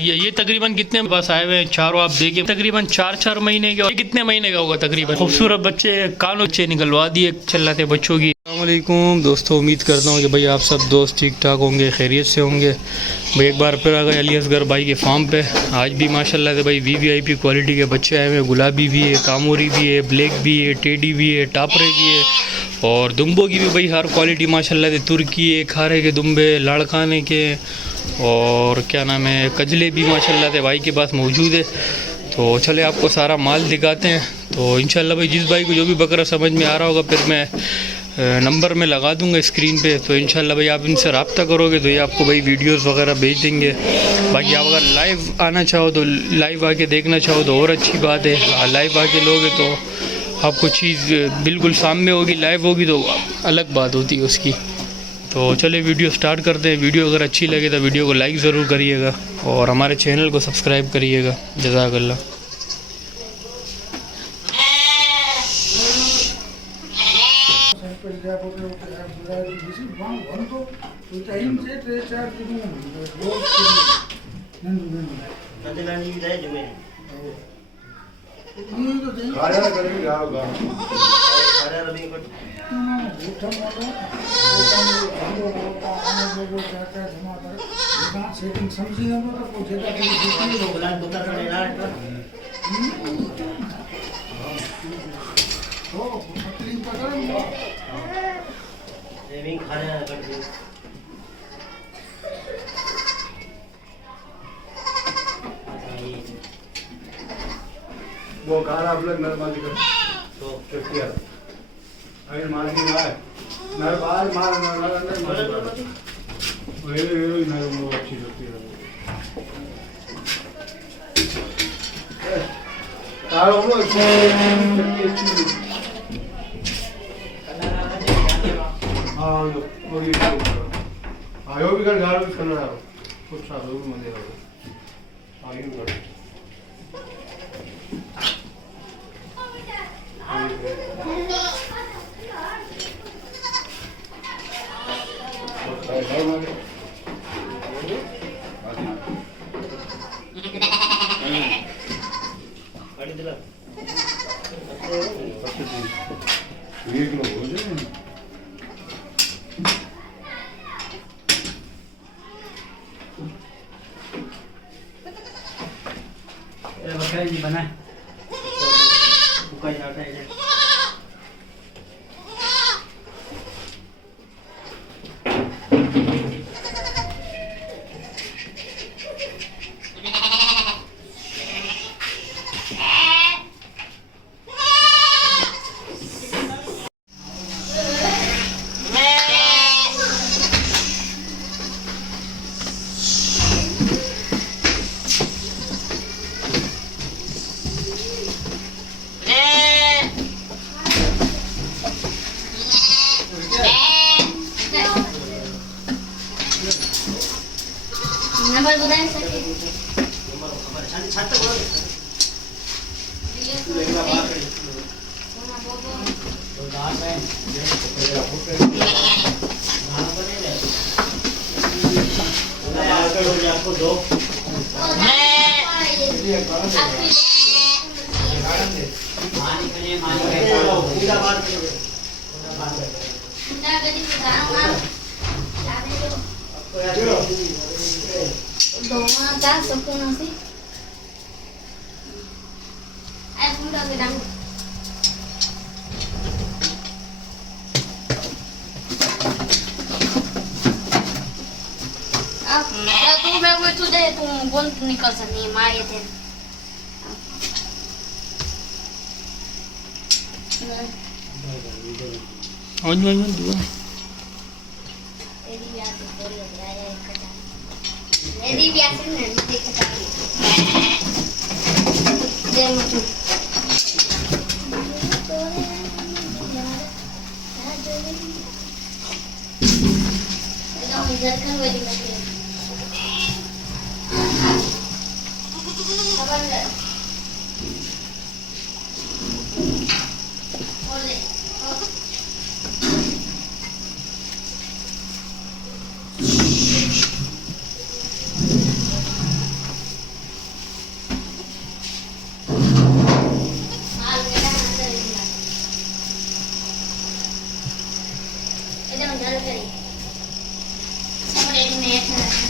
ये तकरीबन कितने बस आए हुए हैं चारों, आप देखिए तकरीबन 4-4 महीने के। और कितने महीने का होगा तकरीबन। खूबसूरत बच्चे, कानों बच्चे निकलवा दिए चिल्लाते बच्चों की। अस्सलामुअलैकुम दोस्तों, उम्मीद करता हूँ कि भाई आप सब दोस्त ठीक ठाक होंगे, खैरियत से होंगे। भाई एक बार फिर आ गए अली असगर भाई के फार्म पे। आज भी माशाल्लाह से भाई वीवीआईपी क्वालिटी के बच्चे आए हुए हैं। गुलाबी भी है, कामोरी भी है, ब्लैक भी है, टेडी भी है, टापरे भी है और दुम्बों की भी भाई हर क्वालिटी माशाल्लाह से। तुर्की है, खारे के दुम्बे, लाड़काने के और क्या नाम है कजले भी माशाल्लाह से भाई के पास मौजूद है। तो चले आपको सारा माल दिखाते हैं। तो इंशाल्लाह भाई जिस भाई को जो भी बकरा समझ में आ रहा होगा फिर मैं नंबर में लगा दूंगा स्क्रीन पे। तो इंशाल्लाह भाई आप इनसे रब्ता करोगे तो ये आपको भाई वीडियोस वगैरह भेज देंगे। बाकी आप अगर लाइव आना चाहो तो लाइव आके देखना चाहो तो और अच्छी बात है। लाइव आके लोगे तो आपको चीज़ बिल्कुल सामने होगी, लाइव होगी तो अलग बात होती है उसकी। तो चले वीडियो स्टार्ट करते हैं। वीडियो अगर अच्छी लगे तो वीडियो को लाइक ज़रूर करिएगा और हमारे चैनल को सब्सक्राइब करिएगा। जज़ाकल्लाह। वो काला अबलक नरमाली का तो चुटिया अरे मार के मार नर बाहर मार नर अंदर मार वे नर वो अच्छी चुटिया तारो वो हां वो ये आयो भी कर गाड़ भी करना है कुछ सा जरूर मंदिर हो आगे कर बना जाता है। तुम निकल सकती है मारे थे दुआ बकरी कमरे में एक